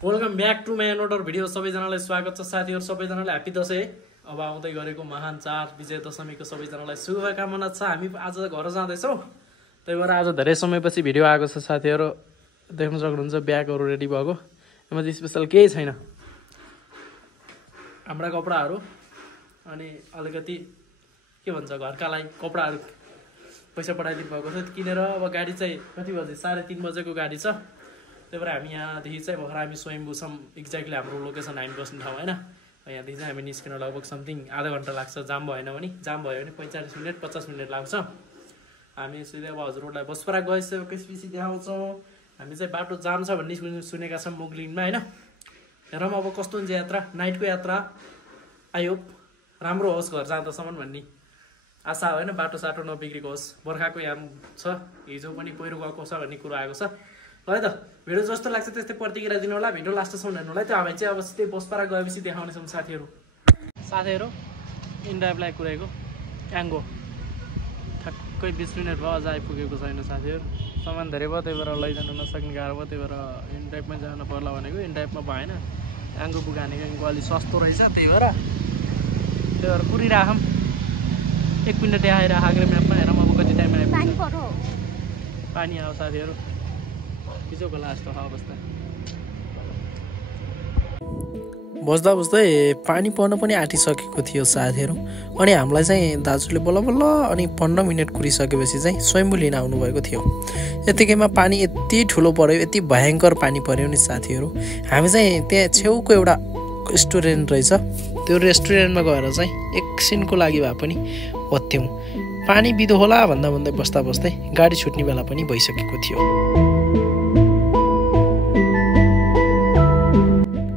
Welcome back to my another video. सबैजनालाई स्वागत छ साथीहरु, सबैजनालाई ह्यापी दशैं। अब आउँदै गरेको महान चाड विजय दशमीको सबैजनालाई शुभकामना छ। हामी आज घर जाँदैछौँ, त्यही भएर आज धेरै समयपछि भिडियो आएको छ साथीहरु। देख्न सक्नुहुन्छ ब्यागहरु रेडी भएको। यसमा चाहिँ स्पेशल केही छैन, हाम्रा कपडाहरु अनि अलिकति के भन्छ घरकालाई कपडाहरु पैसा पठाइदिनु भएको छ किनेर। अब गाडी चाहिँ कति बजे 3:30 बजेको गाडी छ, त्यही भएर हामी यहाँदेखि चाहिँ भर्खर हामी स्वयम्भू छौँ। एक्ज्याक्टली हाम्रो लोकेसन 9 बस्ने ठाउँ होइन। यहाँदेखि चाहिँ हामी निस्किन लगभग समथिङ आधा घन्टा लाग्छ। जाम भएन भने, जाम भयो भने 45 मिनट 50 मिनट लाग्छ। हामी सिधै अब हजुरहरूलाई बसपरा गइसकेपछि देखाउँछौँ। हामी चाहिँ बाटो जाम छ भन्ने सुनेका छौँ मुगलिनमा होइन। हेरौँ अब कस्तो हुन्छ यात्रा, नाइटको यात्रा। आई होप राम्रो होस् घर जाँदासम्म भन्ने आशा होइन। बाटो साटो नबिग्रेको होस्। बर्खाको याम छ, हिजो पनि पहिरो गएको छ भन्ने कुरो आएको छ। है त भिडियो जस्तो लाग्छ त्यस्तै प्रतिक्रिया दिनु होला। भिडियो लास्टसम्म हेर्नु होला। त्यो हामी चाहिँ अब सिधै बसपारा गएपछि देखाउनेछौँ साथीहरू। इन्ड्राइभलाई कुरेको याङ्गो ठ्याक्कै 20 मिनट भयो, अझ आइपुगेको छैन साथीहरू। सामान धेरै भयो, त्यही भएर लैजानु नसक्ने गाह्रो भयो। त्यही भएर इन्ड्राइभमै जानु पर्ला भनेको, इन्ड्राइभमा भएन। याङ्गो पुगानेको अलि सस्तो रहेछ, त्यही भएर कुरिराखौँ। 1 मिनट आएर हाग्रे म्यापमा हेरौँ अब कति टाइममा आइपुग्छ। पानी आयो साथीहरू, बिजोको लास्ट अवस्था। बस्दा बस्दै पानी पर्न पनि आँटिसकेको थियो साथीहरू। अनि हामीलाई चाहिँ दाजुले बल्ल बल्ल अनि 15 मिनट कुरिसकेपछि चाहिँ स्वयम्भू लिन आउनुभएको थियो। यतिकैमा पानी यति ठुलो पर्यो, यति भयङ्कर पानी पर्यो नि साथीहरू। हामी चाहिँ त्यहाँ छेउको एउटा रेस्टुरेन्ट रहेछ, त्यो रेस्टुरेन्टमा गएर चाहिँ एकछिनको लागि भए पनि ओथ्यौँ। पानी बिदो होला भन्दा भन्दै बस्दा बस्दै गाडी छुट्ने बेला पनि भइसकेको थियो।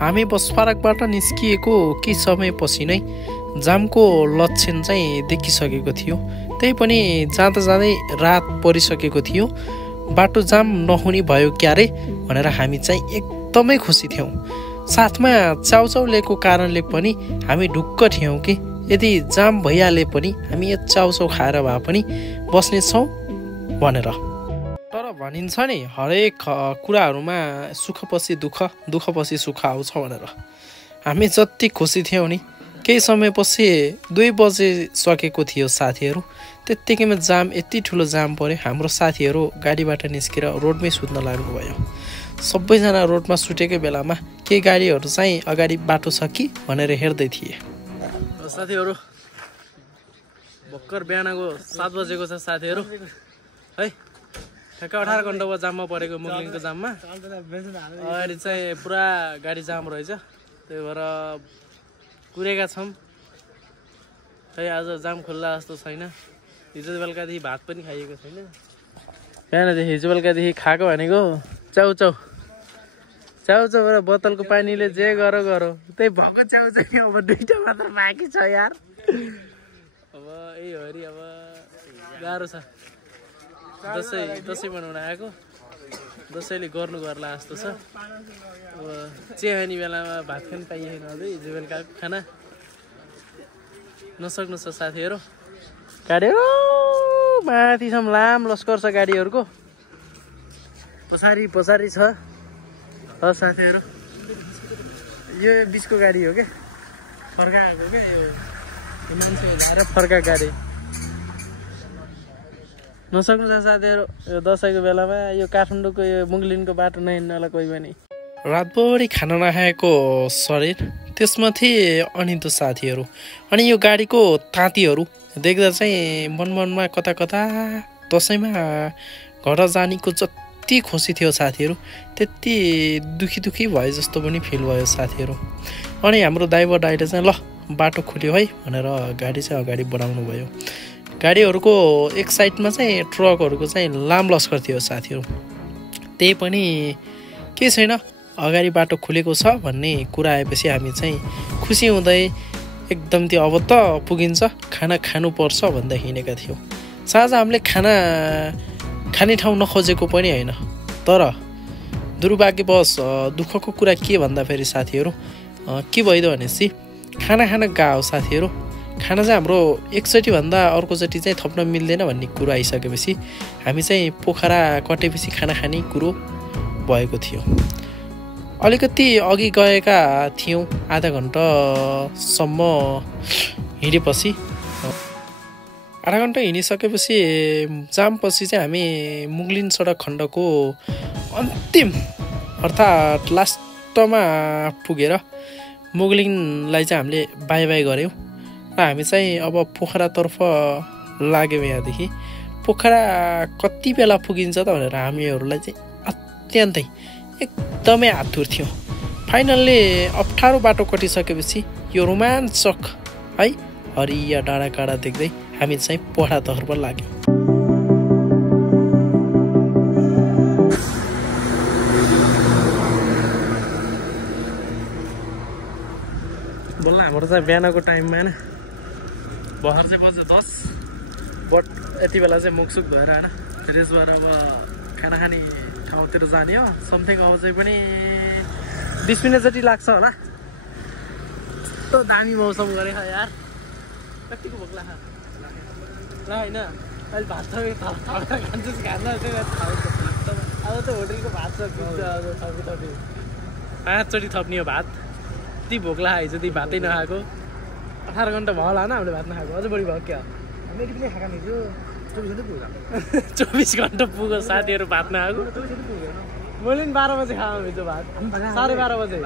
हामी बस पार्कबाट निस्किएको केही समयपछि नै जामको लक्षण चाहिँ देखिसकेको थियो। त्यही पनि जाँदा जाँदै रात परिसकेको थियो। बाटो जाम नहुने भयो क्यारे भनेर हामी चाहिँ एकदमै खुसी थियौँ। साथमा चाउचाउ लिएको कारणले पनि हामी ढुक्क थियौँ कि यदि जाम भइहाले पनि हामी यो चाउचाउ खाएर भए पनि बस्नेछौँ भनेर। तर भनिन्छ नि हरेक कुराहरूमा सुखपछि दुःख, दुःखपछि सुख आउँछ भनेर। हामी जति खुसी थियौँ नि, केही समयपछि 2 बजे सकेको थियो साथीहरू। त्यत्तिकैमा जाम, यति ठुलो जाम पर्यो। हाम्रो साथीहरू गाडीबाट निस्केर रोडमै सुत्न लाग्नुभयो। सबैजना रोडमा सुतेकै बेलामा केही गाडीहरू चाहिँ अगाडि बाटो छ कि भनेर हेर्दै थिए। साथीहरू भर्खर बिहानको 7 बजेको छ साथीहरू है। ठ्याक्क 18 घन्टा भयो जाममा परेको, मुगलिनको जाममा। अहिले चाहिँ पुरा गाडी जाम रहेछ, त्यही भएर कुरेका छौँ। खै आज जाम खुल्ला जस्तो छैन। हिजो बेलुकादेखि भात पनि खाइएको छैन। बिहानदेखि हिजो बेलुकादेखि खाएको भनेको चाउचाउ र बोतलको पानीले जे गरो त्यही भएको चाउचाउ। अब 2टा मात्र बाँकी छ यार। अब यही हो अरे, अब गाह्रो छ। दसैँ मनाउन आएको, दसैँले गर्नु गर्ला जस्तो छ। अब चियाखाने बेलामा भात पनि पाइएन अझै। हिजो बेलुकाको खाना नसक्नु छ साथीहरू। गाडीहरू माथिसम्म लाम लस्कर छ गाडीहरूको, पछाडि छ साथीहरू। यो बिचको गाडी हो क्या, फर्का आएको क्या। यो मान्छे ल्याएर फर्का गाडी नसक्नु छ साथीहरू। यो दसैँको बेलामा यो काठमाडौँको यो मुगलिनको बाटो नहिँड्नलाई कोही पनि। रातभरि खाना नखाएको शरीर, त्यसमाथि अनिदो साथीहरू। अनि यो गाडीको तातीहरू देख्दा चाहिँ मनमा कता कता दसैँमा घर जानेको जति खुसी थियो साथीहरू, त्यति दुखी भए जस्तो पनि फिल भयो साथीहरू। अनि हाम्रो ड्राइभर दाइले चाहिँ ल बाटो खुल्यो है भनेर गाडी चाहिँ अगाडि बढाउनु भयो। गाडीहरूको एक साइडमा चाहिँ ट्रकहरूको चाहिँ लाम लस्कर थियो साथीहरू। त्यही पनि के छैन, अगाडि बाटो खुलेको छ भन्ने कुरा आएपछि हामी चाहिँ खुसी हुँदै एकदम त्यो अब त पुगिन्छ, खाना खानुपर्छ भन्दै हिँडेका थियौँ। साँझ हामीले खाना खाने ठाउँ नखोजेको पनि होइन, तर दुर्भाग्यवश दुःखको कुरा के भन्दाखेरि साथीहरू के भइदियो भनेपछि खाना खान गयो साथीहरू। खाना चाहिँ हाम्रो एकचोटि भन्दा अर्कोचोटि चाहिँ थप्न मिल्दैन भन्ने कुरो आइसकेपछि हामी चाहिँ पोखरा कटेपछि खाना खाने कुरो भएको थियो। अलिकति अघि गएका थियौँ आधा घन्टासम्म हिँडेपछि आधा घन्टा हिँडिसकेपछि जामपछि चाहिँ हामी मुगलिन सडक खण्डको अन्तिम अर्थात् लास्टमा पुगेर मुगलिनलाई चाहिँ हामीले बाई बाई गऱ्यौँ र हामी चाहिँ अब पोखरातर्फ लाग्यौँ। यहाँदेखि पोखरा कति बेला पुगिन्छ त भनेर हामीहरूलाई चाहिँ अत्यन्तै एकदमै आतुर थियौँ। फाइनल्ली अप्ठ्यारो बाटो कटिसकेपछि यो रोमाञ्चक है हरिया डाँडाकाँडा देख्दै हामी चाहिँ पोखरातर्फ लाग्यौँ। बोल्न हाम्रो चाहिँ बिहानको टाइममा होइन भर्खर चाहिँ बज्यो 10 बट यति बेला चाहिँ मुखसुक भएर होइन रेसबाट अब खाना खाने ठाउँतिर जाने हो समथिङ अब चाहिँ पनि 20 मिनट जति लाग्छ होला। यस्तो दामी मौसम गरे यार कतिको भोक लाग्छ ल होइन अहिले भात खान्छस् खान्न अब त होटेलको भात छ थपी 5 चोटि थप्ने हो भात। यति भोक लाग्यो जति भातै नखाएको 18 घन्टा भयो होला होइन हामीले भात नखाएको अझ बढी भयो क्या 24 घन्टा पुग्यो साथीहरू भात नखाएको। मैले पनि 12 बजे खाऊँ हिजो भात 12:30 बजे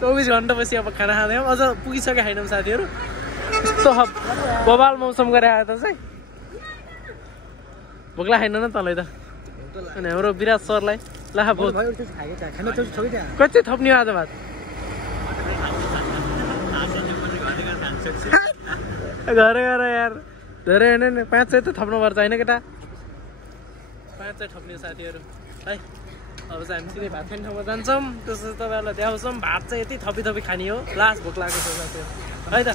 24 घन्टा पछि अब खाना खाँदैनौँ अझ पुगिसकेको छैनौँ साथीहरू। यस्तो बबाल मौसम गरे आयो त चाहिँ भोक लाग्दैन न तँलाई त अनि हाम्रो विराट सरलाई लाखा भोक कति थप्ने हो आज भात घरे गएर यार धेरै होइन नि 5 चाहिँ त थप्नुपर्छ होइन केटा 5 चाहिँ थप्ने साथीहरू है। अब चाहिँ हामी सिधै भात खाने ठाउँमा जान्छौँ त्यसपछि तपाईँहरूलाई देखाउँछौँ भात चाहिँ यति थपी खाने हो लास्ट भोक लागेको छ साथीहरू है त।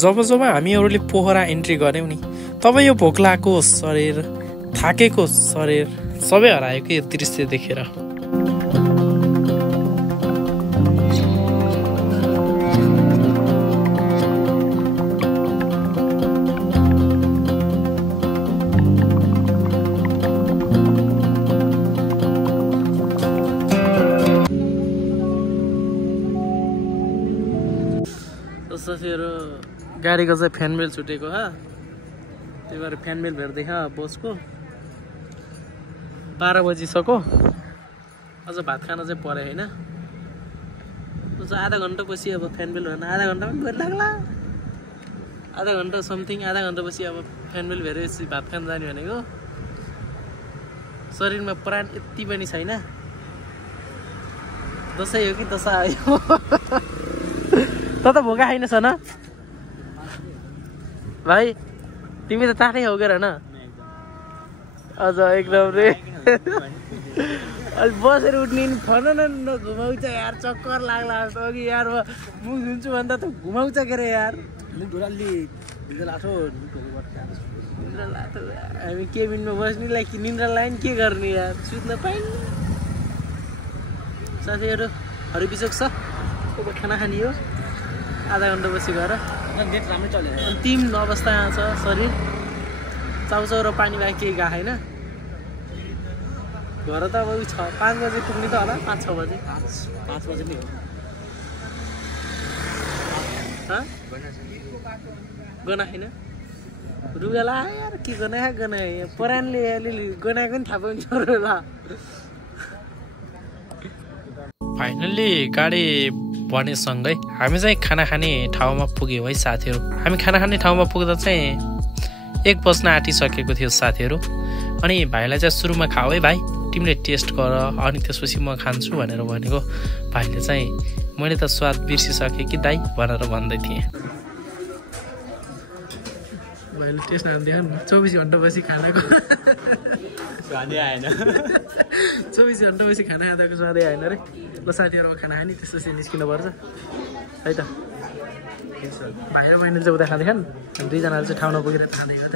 जब हामीहरूले पोखरा इन्ट्री गऱ्यौँ नि तब यो भोक लागेको शरीर थाकेको शरीर सबै हराएको यो दृश्य देखेर। साथीहरू गाडीको चाहिँ फ्यान बेल छुटेको त्यही भएर फ्यान बेल भेट्दै बसको 12 बजिसक्यो अझ भात खान चाहिँ पऱ्यो होइन अझ आधा घन्टा पछि अब फ्यान बेल भएन आधा घन्टा पनि भेट लाग्ला आधा घन्टा समथिङ आधा घन्टा पछि अब फ्यान बेल भेटेपछि भात खान जाने भनेको शरीरमा प्राण यति पनि छैन दसैँ हो कि दशा आयो त भोका छैनस् न भाइ तिमी त ताकै हो गर न अझ एकदम रे बसेर उठ्ने फन घुमाउँछ यार चक्कर लाग्ला अघि यार मुख धुन्छु भन्दा त घुमाउँछ के अरे यार हामी केबिनमा बस्नेलाई कि निन्द्रा लाइन के गर्ने यार सुत्न पाइन्न साथीहरू हरिबिसक छ अब खाना खाने हो आधा घन्टा पछि गएर नेट राम्रै चल्यो अन्तिम अवस्थामा छ शरीर चाउचाउ र पानी बाहेक केही गएको छैन घर त अब 5 बजे पुग्ने त होला 5-6 बजे 5 बजे नै हो गना छैन रुगाला यार के गना परानले अलिअलि गनाएको नि थाहा पाउँछ होला। फाइनल्ली गाडी बनेसँगै हामी चाहिँ खाना खाने ठाउँमा पुग्यौँ है साथीहरू। हामी खाना खाने ठाउँमा पुग्दा चाहिँ 1 बज्न आँटिसकेको थियो साथीहरू। अनि भाइलाई चाहिँ सुरुमा खाऊ है भाइ तिमीले टेस्ट गर अनि त्यसपछि म खान्छु भनेर भनेको भाइले चाहिँ मैले त स्वाद बिर्सिसकेँ कि दाइ भनेर भन्दै थिएँ। भाइले टेस्ट हान्दियो 24 घन्टा पछि खानाको स्वादै आएन 24 घन्टा पछि खाना खाँदाको स्वादै आएन रे। ल साथीहरू खाना खाने त्यसपछि निस्किनु पर्छ है त। भाइ र बहिनी चाहिँ उता खाँदै खान् हामी 2जनाले चाहिँ ठाउँ नपुगेर खाँदै हो त।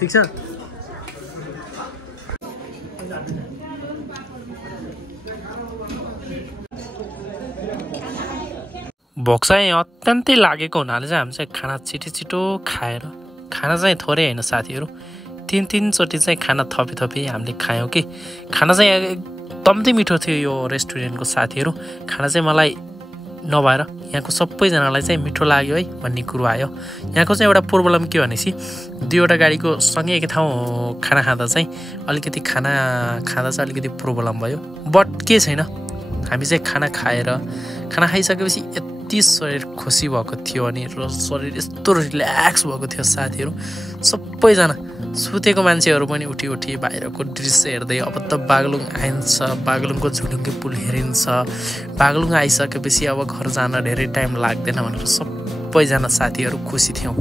ठीक छ। भोक चाहिँ अत्यन्तै लागेको हुनाले चाहिँ हामी चाहिँ खाना छिटो खाएर, खाना चाहिँ थोरै होइन साथीहरू, 3 चोटि चाहिँ खाना थपी हामीले खायौँ कि। खाना चाहिँ एकदमै मिठो थियो यो रेस्टुरेन्टको साथीहरू। खाना चाहिँ मलाई नभएर यहाँको सबैजनालाई चाहिँ मिठो लाग्यो है भन्ने कुरो आयो। यहाँको चाहिँ एउटा प्रब्लम के भनेपछि 2वटा गाडीको सँगै एक ठाउँ खाना खाँदा चाहिँ अलिकति अलिकति प्रब्लम भयो। बट के छैन, हामी चाहिँ खाना खाइसकेपछि यति शरीर खुसी भएको थियो अनि शरीर यस्तो रिल्याक्स भएको थियो साथीहरू। सबैजना सुतेको मान्छेहरू पनि उठी बाहिरको दृश्य हेर्दै अब त बागलुङ आइन्छ, बागलुङको झुलुङ्गे पुल हेरिन्छ। बागलुङ आइसकेपछि अब घर जान धेरै टाइम लाग्दैन भनेर सबैजना साथीहरू खुसी थियौँ।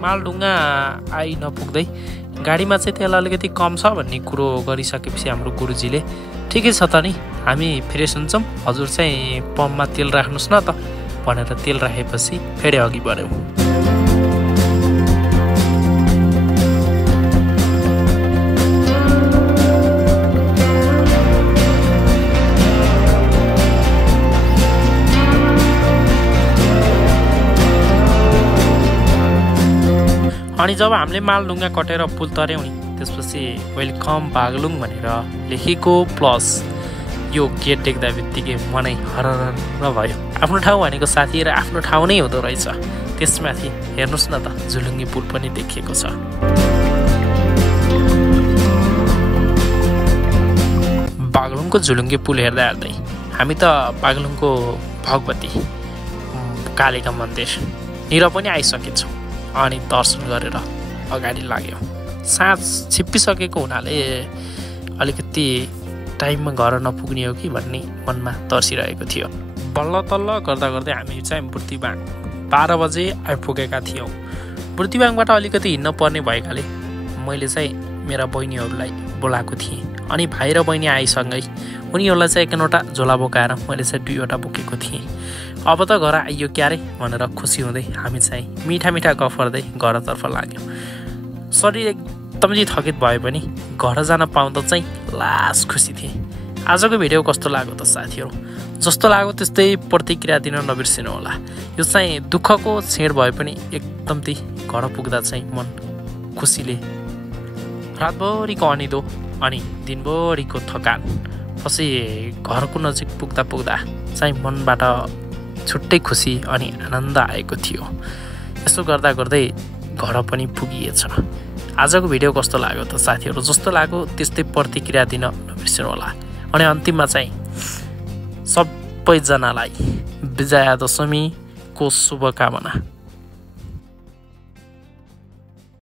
मालडुङ्गा आइ नपुग्दै गाडीमा चाहिँ तेल अलिकति कम छ भन्ने कुरो गरिसकेपछि हाम्रो गुरुजीले ठिकै छ त नि, हामी फ्रेस हुन्छौँ, हजुर चाहिँ पम्पमा तेल राख्नुहोस् न त भनेर तेल राखेपछि फेरि अघि बढ्यौँ। अनि जब हामीले मालडुङ्गा कटेर पुल तर्यौँ नि, त्यसपछि वेलकम बागलुङ भनेर लेखेको प्लस यो गेट देख्दा बित्तिकै मनै हरर भयो। आफ्नो ठाउँ भनेको साथीहरू आफ्नो ठाउँ नै हुँदो रहेछ। त्यसमाथि हेर्नुहोस् न त झुलुङ्गे पुल पनि देखिएको छ। बागलुङको झुलुङ्गे पुल हेर्दा हामी त बागलुङको भगवती कालीका मन्दिरनिर पनि आइसकेछौँ अनि दर्शन गरेर अगाडि लाग्यौँ। साँझ छिप्पिसकेको हुनाले अलिकति टाइममा घर नपुग्ने हो कि भन्ने मनमा तर्सिरहेको थियो। बल्ल तल्ल गर्दै हामी चाहिँ बुर्तिवाङ 12 बजे आइपुगेका थियौँ। बुर्तिवाङबाट अलिकति हिँड्न पर्ने भएकाले मैले चाहिँ मेरा बहिनीहरूलाई बोलाएको थिएँ अनि भाइ र बहिनी आइसँगै उनीहरूलाई चाहिँ 1वटा झोला बोकाएर मैले चाहिँ 2वटा बोकेको थिएँ। अब त घर आइयो क्यारे भनेर खुसी हुँदै हामी चाहिँ मिठा गफ गर्दै घरतर्फ लाग्यौँ। शरीर एकदमै थकित भए पनि घर जान पाउँदा चाहिँ लास खुसी थिएँ। आजको भिडियो कस्तो लाग्यो त साथीहरू? जस्तो लाग्यो त्यस्तै प्रतिक्रिया दिन नबिर्सिनु होला। यो चाहिँ दुःखको छेड भए पनि एकदमै घर पुग्दा चाहिँ मन खुसीले रातभरिको अनिदो अनि दिनभरिको थकान पछि घरको नजिक पुग्दा चाहिँ मनबाट छुट्टै खुसी अनि आनन्द आएको थियो। यसो गर्दै घर पनि पुगिएछ। आजको भिडियो कस्तो लाग्यो त साथीहरू? जस्तो लाग्यो त्यस्तै प्रतिक्रिया दिन नबिर्सिनु होला। अनि अन्तिममा चाहिँ सबैजनालाई विजया दशमीको शुभकामना।